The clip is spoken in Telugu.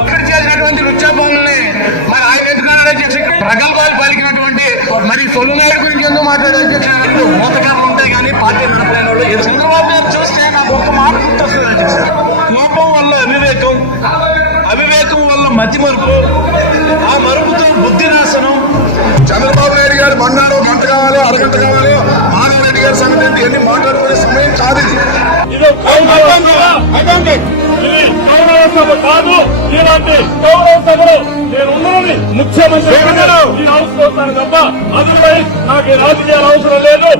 ఇక్కడ చేసినటువంటి నృత్యోత్సవాలని మరి ఆయన ఎదుగుదల చేసి ప్రగల్భాలు పలికినటువంటి మరి సొల్లునాయుడు గురించి ఎందుకు మాట్లాడే అధ్యక్షుడు మోతకారులు ఉంటాయి కానీ పార్టీ నడపలేని వాళ్ళు చంద్రబాబు గారు చూస్తే నాకు ఒక్క మాట గుర్తొస్తుంది అధ్యక్ష. కోపం వల్ల అవివేకం, అవివేకం వల్ల మతిమరుపు, ఆ మరుపుతో బుద్ధి నాశనం. చంద్రబాబు నాయుడు గారు బంగారు గంట కావాలి, అరగంట కావాలి, మాధవరెడ్డి గారి సంగతి ఎన్ని మాట్లాడుకునే సమయం కాదు ఇది. కాదు, ఇలాంటి గౌరవ సభలో నేను ఉన్నానని ముఖ్యమంత్రి తప్ప అందుపై నాకు రాజకీయాలు అవసరం లేదు.